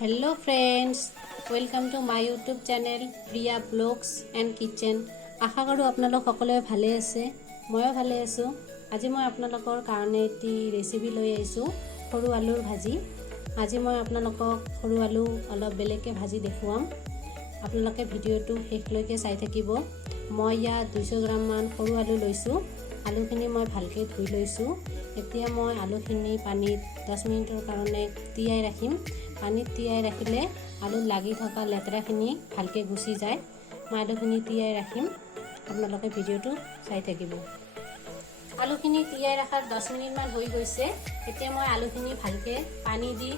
Hello friends, welcome to my YouTube channel Priya Vlogs and Kitchen. আশা কৰো আপোনালোক সকলোৱে ভালে আছে। ময়ো ভালে আছো। আজি মই আপোনালোকৰ কাৰণে এটি ৰেচিপি লৈ আহিছো, সৰু আলুৰ ভাজি। আজি মই আপোনালোকক সৰু আলু অলপ বেলেগকৈ ভাজি দেখুৱাম। আপোনালোকে ভিডিঅ'টো শেষলৈকে চাই থাকিব। মই ইয়াত 200 গ্ৰাম মান সৰু আলু লৈছো। আলুখিনি মই ভালকৈ ধুই লৈছো। এতিয়া মই আলুখিনি পানীত 10 মিনিটৰ কাৰণে তিয়াই ৰাখিম। পানীত তিয়াই ৰাখিলে আলু লাগি থকা লেতেৰাখিনি ভালকৈ গুচি যায়। মই আলুখিনি তিয়াই ৰাখিম, আপোনালোকে ভিডিঅ'টো চাই থাকিব। আলুখিনি তিয়াই ৰখাৰ 10 মিনিটমান হৈ গৈছে। এতিয়া মই আলুখিনি ভালকৈ পানী দি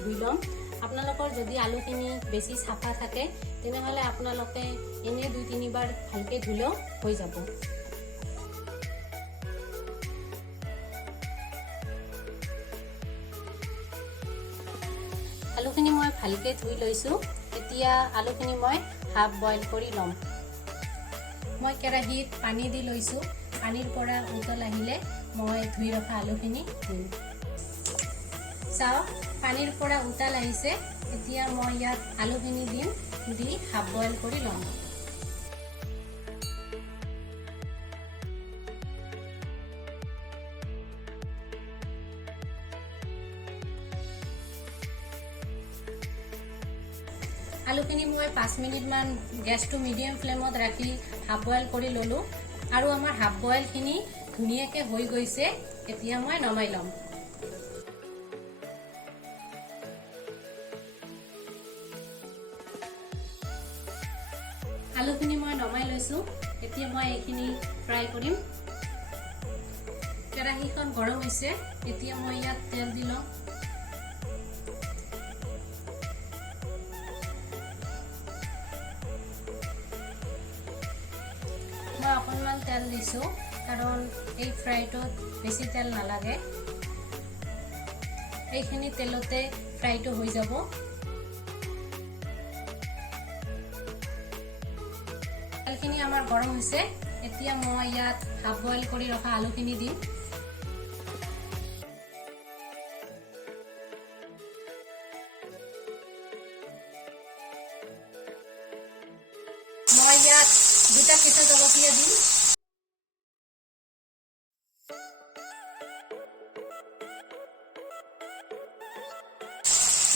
ধুই ল'ম। আপোনালোকৰ যদি আলুখিনি বেছি চাফা থাকে তেনেহ'লে আপোনালোকে এনে 2-3 বাৰ ভালকৈ ধুলেও হৈ যাব। আলুখিনি মই ভালকৈ ধুই লৈছো। এতিয়া আলুখিনি মই হাফ বইল কৰি ল'ম। মই কেৰাহীত পানী দি লৈছো। পানীৰ পৰা উতল আহিলে মই ধুই ৰখা আলুখিনি দিম। চাওক, পানীৰ পৰা উতল আহিছে। এতিয়া মই ইয়াত আলুখিনি দিম, দি হাফ বইল কৰি ল'ম। আলুখিনি মই 5 মিনিটমান গেছটো মিডিয়াম ফ্লেমত ৰাখি হাফ বইল কৰি ল'লো আৰু আমাৰ হাফ বইলখিনি ধুনীয়াকৈ হৈ গৈছে। এতিয়া মই নমাই ল'ম। আলুখিনি মই নমাই লৈছো। এতিয়া মই এইখিনি ফ্ৰাই কৰিম। কেৰাহীখন গৰম হৈছে। এতিয়া মই ইয়াত তেল দি ল'ম। মই অকণমান তেল দিছো কাৰণ এই ফ্ৰাইটোত বেছি তেল নালাগে। এইখিনি তেলতে ফ্ৰাইটো হৈ যাব। তেলখিনি আমাৰ গৰম হৈছে। এতিয়া মই ইয়াত হাফ বইল কৰি ৰখা আলুখিনি দিম। মই ইয়াত 2টা কেঁচা জলকীয়া দিম।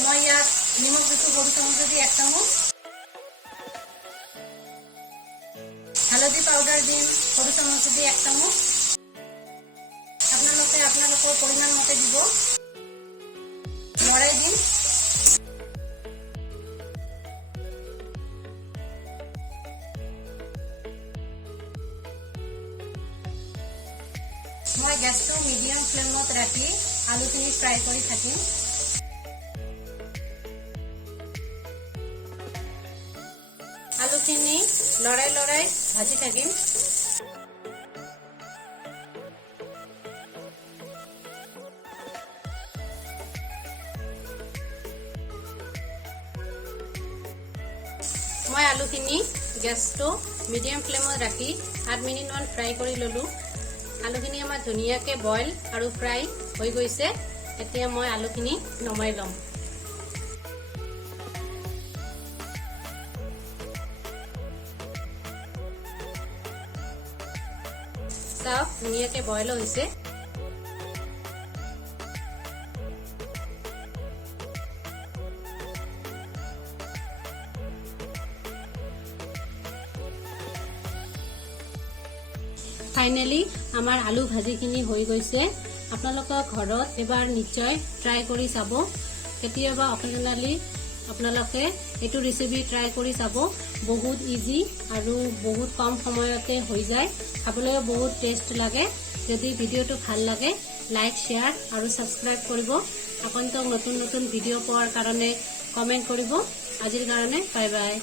মই ইয়াত নিমখ দিছো সৰু চামুচ দি 1 চামুচ। হালধি পাউডাৰ দিম সৰু চামুচ দি 1 চামুচ। আপোনালোকে আপোনালোকৰ পৰিমাণ মতে দিব। লৰাই দিম। মই গেছটো মিডিয়াম ফ্লেমত ৰাখি আলুখিনি ফ্ৰাই কৰি থাকিম। আলুখিনি লৰাই ভাজি থাকিম। মই আলুখিনি গেছটো মিডিয়াম ফ্লেমত ৰাখি 8 মিনিটমান ফ্ৰাই কৰি ল'লো। আলুখিনি আমাৰ ধুনীয়াকৈ বইল আৰু ফ্ৰাই হৈ গৈছে। এতিয়া মই আলুখিনি নমাই ল'ম। চাওক, ধুনীয়াকৈ বইল হৈছে। ফাইনেলি আমাৰ আলু ভাজিখিনি হৈ গৈছে। আপোনালোকৰ ঘৰত এবাৰ নিশ্চয় ট্ৰাই কৰি চাব। কেতিয়াবা অকেজনেলি আপোনালোকে এইটো ৰেচিপি ট্ৰাই কৰি চাব। বহুত ইজি আৰু বহুত কম সময়তে হৈ যায়। খাবলৈও বহুত টেষ্ট লাগে। যদি ভিডিঅ'টো ভাল লাগে লাইক, শ্বেয়াৰ আৰু ছাবস্ক্ৰাইব কৰিব। আগন্তুক নতুন ভিডিঅ' পোৱাৰ কাৰণে কমেণ্ট কৰিব। আজিৰ কাৰণে বাই বাই।